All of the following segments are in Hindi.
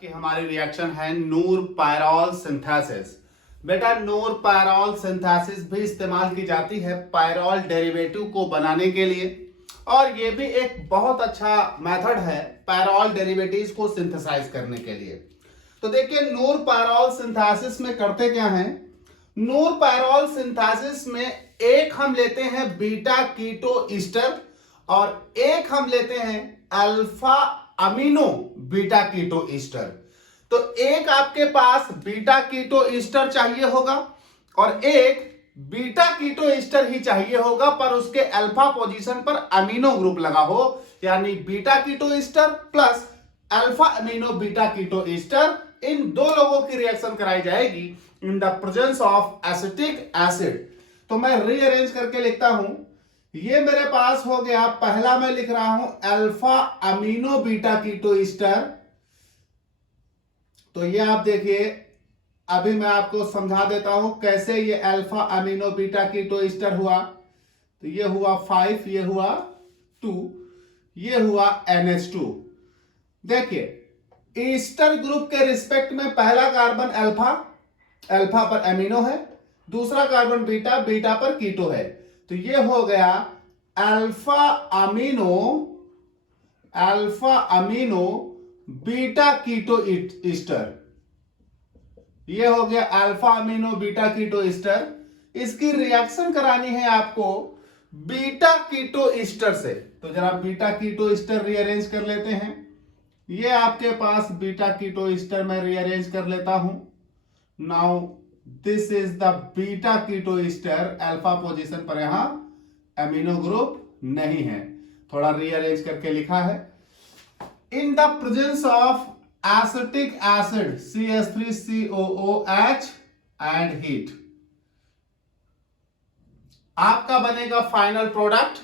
की हमारी रिएक्शन है नूर पायरॉल सिंथेसिस। बेटा नूर पायरॉल सिंथेसिस भी इस्तेमाल की जाती है पायरॉल डेरिवेटिव को बनाने के लिए, और ये भी एक बहुत अच्छा मेथड है पायरॉल डेरिवेटिव्स को सिंथेसाइज करने के लिए। तो देखिए नूर पायरॉल सिंथेसिस में करते क्या है, नूर पायरॉल सिंथेसिस में एक हम लेते हैं बीटा कीटो ईस्टर और एक हम लेते हैं alpha amino beta keto ester. तो एक आपके पास बीटा कीटो ईस्टर चाहिए होगा और एक बीटा कीटो ईस्टर ही चाहिए होगा, पर उसके अल्फा पोजीशन पर अमीनो ग्रुप लगा हो, यानी beta keto ester plus alpha amino beta keto ester. इन दो लोगों की रिएक्शन कराई जाएगी in the presence of acetic acid. तो मैं रीअरेंज करके लिखता हूं, ये मेरे पास हो गया, पहला मैं लिख रहा हूं alpha amino beta keto ester. तो ये आप देखिए, अभी मैं आपको समझा देता हूं कैसे ये alpha amino beta keto ester हुआ। तो ये हुआ 5, ये हुआ 2, ये हुआ NH2। देखिए ईस्टर ग्रुप के रिस्पेक्ट में पहला कार्बन अल्फा, अल्फा पर अमीनो है, दूसरा कार्बन बीटा, बीटा पर कीटो है। तो ये हो गया alpha amino beta keto ester. ये हो गया alpha amino beta keto ester. इसकी रिएक्शन करानी है आपको बीटा कीटो ईस्टर से। तो जरा बीटा कीटो ईस्टर रीअरेंज कर लेते हैं। ये आपके पास बीटा कीटो ईस्टर में रीअरेंज कर लेता हूं। Now this is the beta keto ester, alpha position पर यहां अमीनो ग्रुप नहीं है, थोड़ा रीअरेंज करके लिखा है। इन the presence of acetic acid CH3COOH and heat, आपका बनेगा final product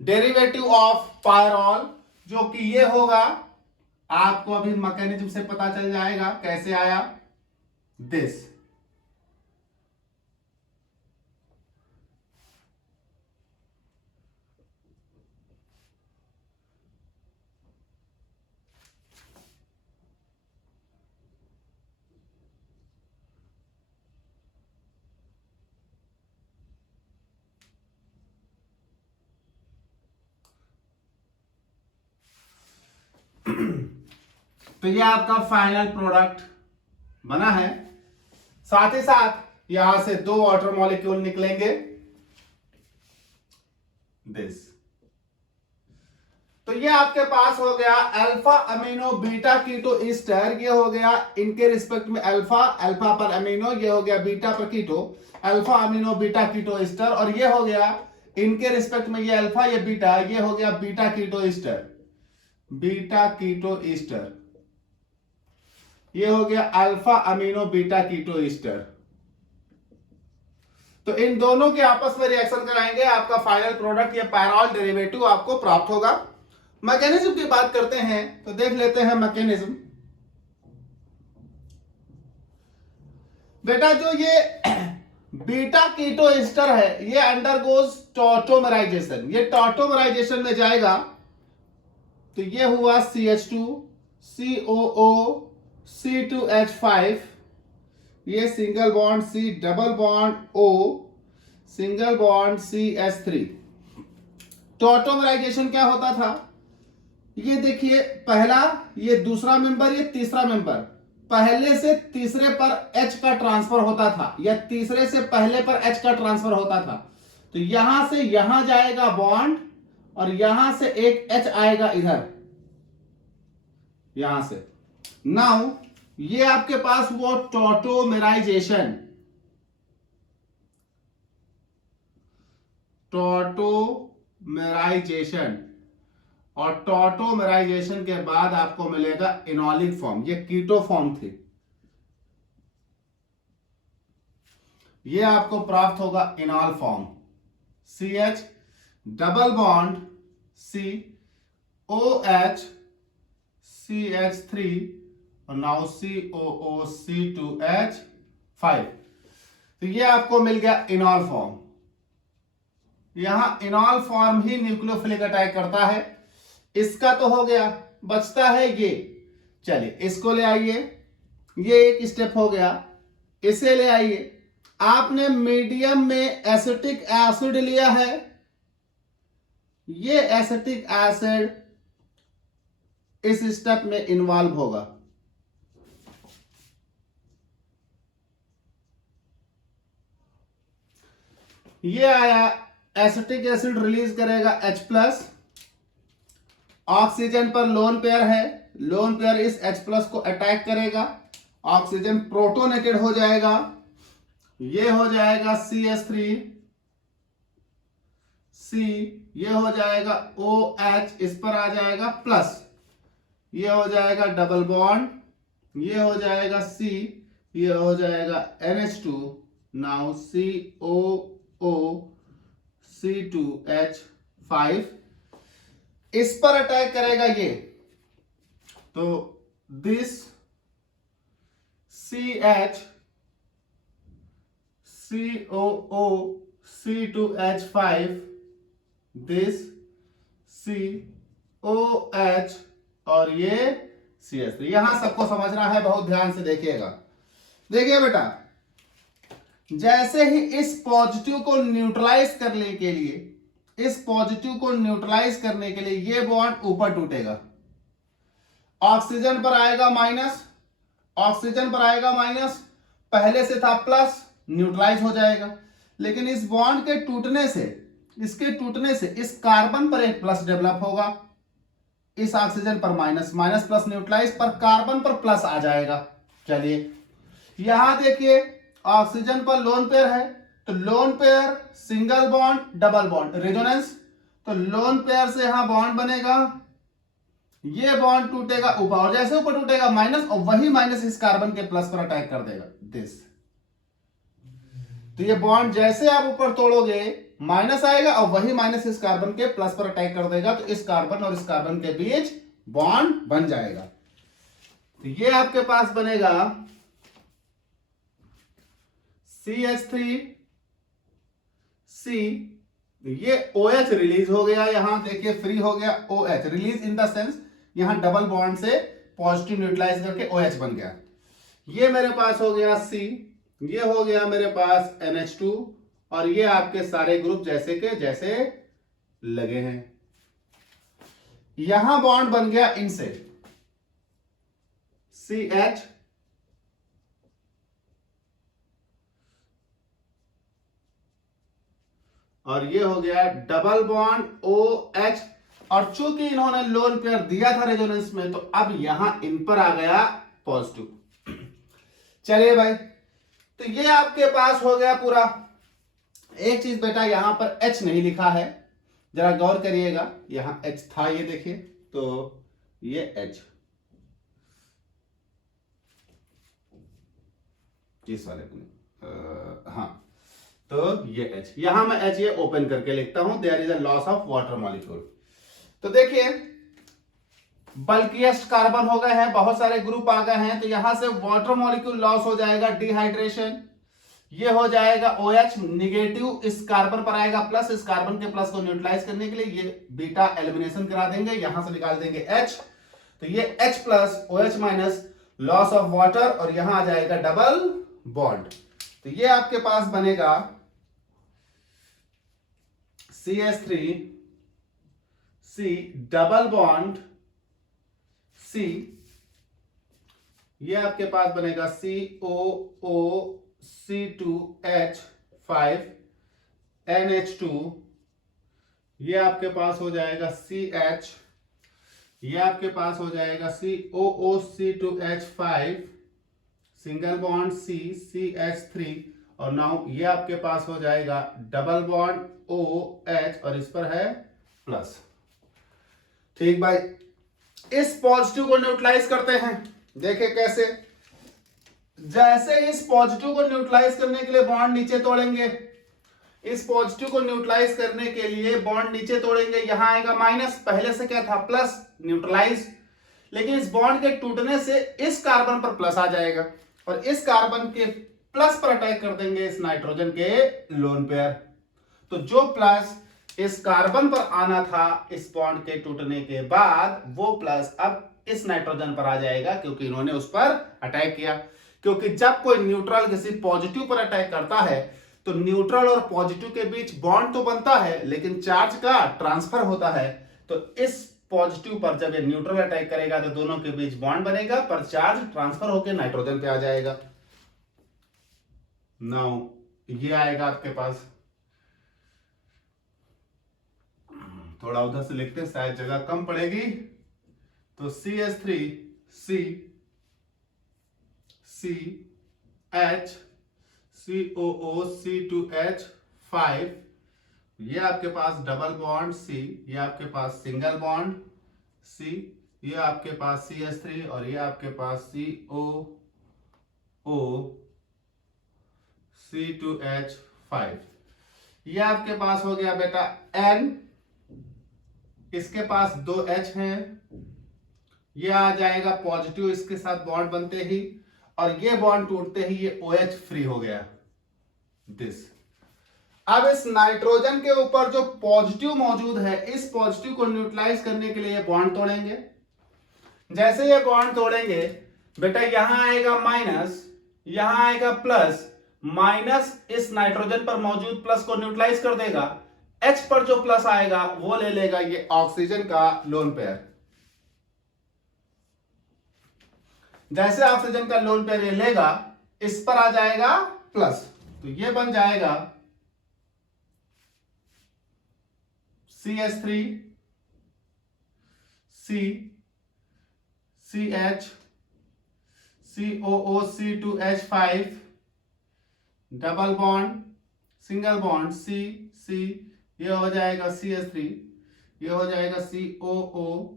derivative of pyrrole, जो कि ये होगा। आपको अभी मैकेनिज्म से पता चल जाएगा कैसे आया दिस। तो ये आपका फाइनल प्रोडक्ट बना है। साथ ही साथ यहां से 2 वाटर मॉलिक्यूल निकलेंगे दिस। तो ये आपके पास हो गया alpha amino beta keto ester. ये हो गया इनके रिस्पेक्ट में अल्फा, अल्फा पर अमीनो, ये हो गया बीटा पर keto, alpha amino beta keto ester. और ये हो गया इनके रिस्पेक्ट में ये अल्फा, ये बीटा, ये हो गया beta keto ester, beta keto ester. ये हो गया alpha amino beta keto ester. तो इन दोनों के आपस में रिएक्शन कराएंगे, आपका फाइनल प्रोडक्ट, ये पायरॉल डेरिवेटिव आपको प्राप्त होगा। मैकेनिज्म की बात करते हैं तो देख लेते हैं मैकेनिज्म। बेटा जो ये बीटा कीटो ईस्टर है, ये अंडरगोज टॉटोमराइजेशन। ये टॉटोमराइजेशन में जाएगा तो ये हुआ CH2 COO C2H5, ये single bond C, double bond O, single bond CH3। Tautomerisation क्या होता था, ये देखिए, पहला, ये दूसरा मेंबर, ये तीसरा मेंबर, पहले से तीसरे पर H का ट्रांसफर होता था, या तीसरे से पहले पर H का ट्रांसफर होता था। तो यहां से यहां जाएगा बॉन्ड और यहां से एक H आएगा इधर, यहां से। नाउ ये आपके पास वो टॉटोमेराइजेशन, और टॉटोमेराइजेशन के बाद आपको मिलेगा इनॉलिक फॉर्म। ये कीटो फॉर्म थी, ये आपको प्राप्त होगा इनॉल form. CH double bond C OH CH3 और नाउ COO C2H5। तो ये आपको मिल गया इनॉल फॉर्म। यहां इनॉल फॉर्म ही न्यूक्लियोफिलिक अटैक करता है। इसका तो हो गया, बचता है ये। चलिए इसको ले आइए, ये एक स्टेप हो गया। इसे ले आइए, आपने मीडियम में एसिटिक एसिड लिया है, ये एसिटिक एसिड इस स्टेप में इन्वॉल्व होगा। ये आया, एसिटिक एसिड रिलीज करेगा H+, ऑक्सीजन पर लोन पेयर है, लोन पेयर इस H+ को अटैक करेगा, ऑक्सीजन प्रोटोनेटेड हो जाएगा, ये हो जाएगा CH3, C, ये हो जाएगा OH, इस पर आ जाएगा प्लस, ये हो जाएगा डबल बॉन्ड, ये हो जाएगा C, ये हो जाएगा NH2, नाउ COO C2H5, इस पर अटैक करेगा ये, तो this CH COO C2H5, this COH और ये CH3। यहां सबको समझना है, बहुत ध्यान से देखिएगा। देखिए बेटा, जैसे ही इस पॉजिटिव को न्यूट्रलाइज करने के लिए, इस पॉजिटिव को न्यूट्रलाइज करने के लिए ये बॉन्ड ऊपर टूटेगा, ऑक्सीजन पर आएगा माइनस, ऑक्सीजन पर आएगा माइनस, पहले से था प्लस, न्यूट्रलाइज हो जाएगा। लेकिन इस बॉन्ड के टूटने से, इसके टूटने से इस कार्बन पर एक प्लस डेवलप होगा, इस ऑक्सीजन पर माइनस, माइनस प्लस न्यूट्रलाइज पर कार्बन पर प्लस आ जाएगा। चलिए यहां देखिए, ऑक्सीजन पर लोन पेयर है, तो lone pair single bond double bond resonance, तो लोन पेयर से यहां बॉन्ड बनेगा, ये बॉन्ड टूटेगा ऊपर, और जैसे ऊपर टूटेगा माइनस, और वही माइनस इस कार्बन के प्लस पर अटैक कर देगा, दिस। तो ये बॉन्ड जैसे आप ऊपर तोड़ोगे माइनस आएगा, और वही माइनस इस कार्बन के प्लस पर अटैक कर देगा, तो इस कार्बन और इस कार्बन के बीच बॉन्ड बन जाएगा। तो ये आपके पास बनेगा CH3 C, ये OH रिलीज हो गया, यहां देखिए फ्री हो गया, OH release in the sense यहां डबल बॉन्ड से पॉजिटिव न्यूट्रलाइज करके OH बन गया। ये मेरे पास हो गया C, ये हो गया मेरे पास NH2, और ये आपके सारे ग्रुप जैसे के जैसे लगे हैं। यहां बॉन्ड बन गया इनसे, CH और ये हो गया डबल बॉन्ड OH, और चूंकि इन्होंने लोन पेयर दिया था रेजोनेंस में, तो अब यहां इन पर आ गया पॉजिटिव। चलिए भाई, तो ये आपके पास हो गया पूरा। एक चीज बेटा, यहां पर H नहीं लिखा है, जरा गौर करिएगा, यहां H था, ये देखिए, तो ये H किस वाले को, हाँ, तो ये H, यहां मैं H ये ओपन करके लिखता हूं, there is a loss of water molecule. तो देखिए बल्किएस्ट कार्बन हो गए हैं, बहुत सारे ग्रुप आ गए हैं, तो यहां से वाटर मॉलिक्यूल लॉस हो जाएगा, डिहाइड्रेशन। ये हो जाएगा OH निगेटिव, इस कार्बन पर आएगा प्लस, इस कार्बन के प्लस को न्यूट्रलाइज करने के लिए ये बीटा एलिमिनेशन करा देंगे, यहां से निकाल देंगे H, तो ये H plus OH minus loss of water, और यहां आ जाएगा डबल बॉन्ड। तो ये आपके पास बनेगा CH3 C double bond C, ये आपके पास बनेगा COO C2H5 NH2, ये आपके पास हो जाएगा CH, ये आपके पास हो जाएगा COO C2H5 single bond C CH3, और नाउ ये आपके पास हो जाएगा डबल बॉन्ड OH, और इस पर है प्लस। ठीक भाई, इस पॉजिटिव को न्यूट्रलाइज करते हैं, देखिए कैसे। जैसे इस पॉजिटिव को न्यूट्रलाइज करने के लिए बॉन्ड नीचे तोड़ेंगे, इस पॉजिटिव को न्यूट्रलाइज करने के लिए बॉन्ड नीचे तोड़ेंगे, यहां आएगा माइनस, पहले से क्या था प्लस, न्यूट्रलाइज, लेकिन इस बॉन्ड के टूटने से इस कार्बन पर प्लस आ जाएगा, और इस कार्बन के प्लस पर अटैक कर देंगे इस नाइट्रोजन के लोन पेयर। तो जो प्लस इस कार्बन पर आना था इस बॉन्ड के टूटने के बाद, वो प्लस अब इस नाइट्रोजन पर आ जाएगा, क्योंकि इन्होंने उस पर अटैक किया। क्योंकि जब कोई न्यूट्रल किसी पॉजिटिव पर अटैक करता है तो न्यूट्रल और पॉजिटिव के बीच बॉन्ड तो बनता है, लेकिन चार्ज का ट्रांसफर होता है। तो इस पॉजिटिव पर जब ये न्यूट्रल अटैक करेगा तो दोनों के बीच बॉन्ड बनेगा, पर चार्ज ट्रांसफर होकर नाइट्रोजन पे आ जाएगा। नाउ ये आएगा आपके पास, थोड़ा उधर से लिखते हैं, शायद जगह कम पड़ेगी। तो CH3 CH COO C2H5, ये आपके पास डबल बॉन्ड C, ये आपके पास सिंगल बॉन्ड C, ये आपके पास CH3 और ये आपके पास COO C2H5। ये आपके पास हो गया बेटा N, इसके पास 2 H हैं, ये आ जाएगा पॉजिटिव इसके साथ बॉन्ड बनते ही, और ये बॉन्ड टूटते ही ये OH फ्री हो गया दिस। अब इस नाइट्रोजन के ऊपर जो पॉजिटिव मौजूद है, इस पॉजिटिव को न्यूट्रलाइज करने के लिए ये बॉन्ड तोड़ेंगे। जैसे ये बॉन्ड तोड़ेंगे बेटा, यहां आएगा माइनस, यहां आएगा प्लस, माइनस इस नाइट्रोजन पर मौजूद प्लस को न्यूट्रलाइज कर देगा, H पर जो प्लस आएगा वो ले लेगा ये ऑक्सीजन का लोन पेयर। जैसे ऑक्सीजन का लोन पेयर ये लेगा, इस पर आ जाएगा प्लस, तो ये बन जाएगा CH3 CH COO C2H5 double bond single bond C, ये हो जाएगा CH3, ये हो जाएगा COO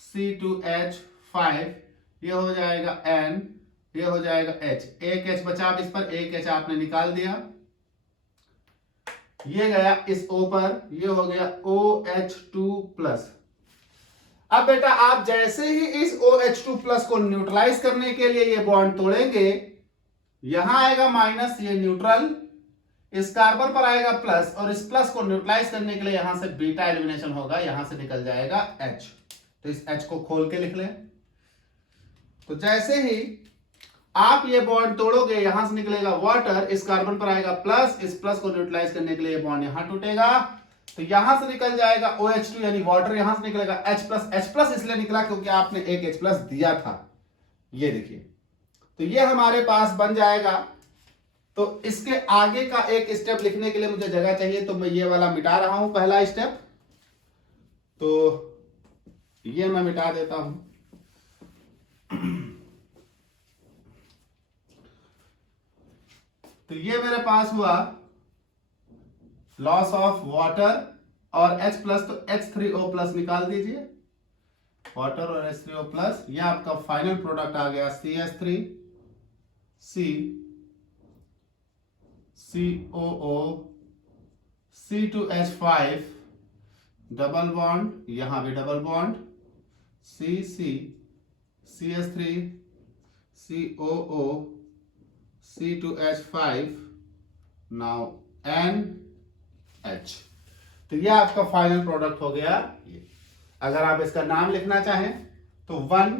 C2H5, ये हो जाएगा N, ये हो जाएगा H। एक H बचा, अब इस पर एक H आपने निकाल दिया, ये गया इस O पर, ये हो गया OH2+। अब बेटा आप जैसे ही इस OH2+ को न्यूट्रलाइज करने के लिए ये बॉन्ड तोड़ेंगे, यहां आएगा माइनस, ये न्यूट्रल, इस कार्बन पर आएगा प्लस, और इस प्लस को न्यूट्रलाइज करने के लिए यहां से बीटा एलिमिनेशन होगा, यहां से निकल जाएगा H। तो इस H को खोल के लिख लें। तो जैसे ही आप ये बॉन्ड तोड़ोगे, यहां से निकलेगा वाटर, इस कार्बन पर आएगा प्लस, इस प्लस को न्यूट्रलाइज करने के लिए ये बॉन्ड यहां टूटेगा, तो यहां से निकल जाएगा OH2 यानी वाटर, यहां से निकलेगा H+ इसलिए निकला क्योंकि आपने एक H+ दिया था, ये देखिए। तो ये हमारे पास बन जाएगा। तो इसके आगे का एक स्टेप लिखने के लिए मुझे जगह चाहिए, तो मैं ये वाला मिटा रहा हूं, पहला स्टेप, तो ये मैं मिटा देता हूं। तो ये मेरे पास हुआ लॉस ऑफ वाटर और H+, तो H3O+ निकाल दीजिए, वाटर और H3O+, ये आपका फाइनल प्रोडक्ट आ गया CH3 COO C2H5 double bond, यहां भी double bond, CH3 COO C2H5, now NH। तो ये आपका फाइनल प्रोडक्ट हो गया ये। अगर आप इसका नाम लिखना चाहें तो 1,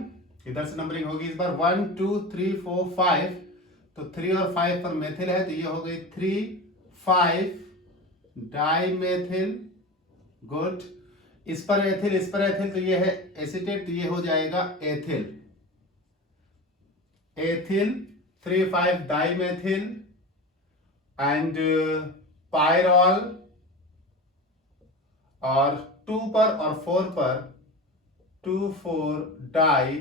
इधर से नंबरिंग होगी इस बार, 1 2 3 4 5, तो 3 और 5 पर मेथिल है, तो ये हो गई 3,5 डाइमेथिल, गुड। इस पर एथिल, इस पर एथिल, तो ये है एसीटेट, तो ये हो जाएगा एथिल, 3,5 डाइमेथिल एंड पायरॉल, और 2 पर और 4 पर 2,4 डाई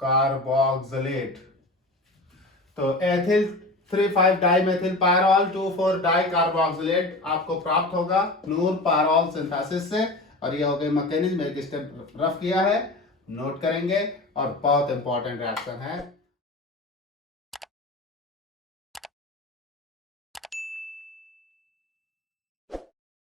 कार्बोक्सिलेट। तो ethyl 3,5 dimethyl pyrrole 2,4 dicarboxylate आपको प्राप्त होगा नूर पायरॉल सिंथेसिस से। और ये हो गए मैकेनिज्म, एक स्टेप रफ किया है, नोट करेंगे, और बहुत इंपॉर्टेंट रिएक्शन है।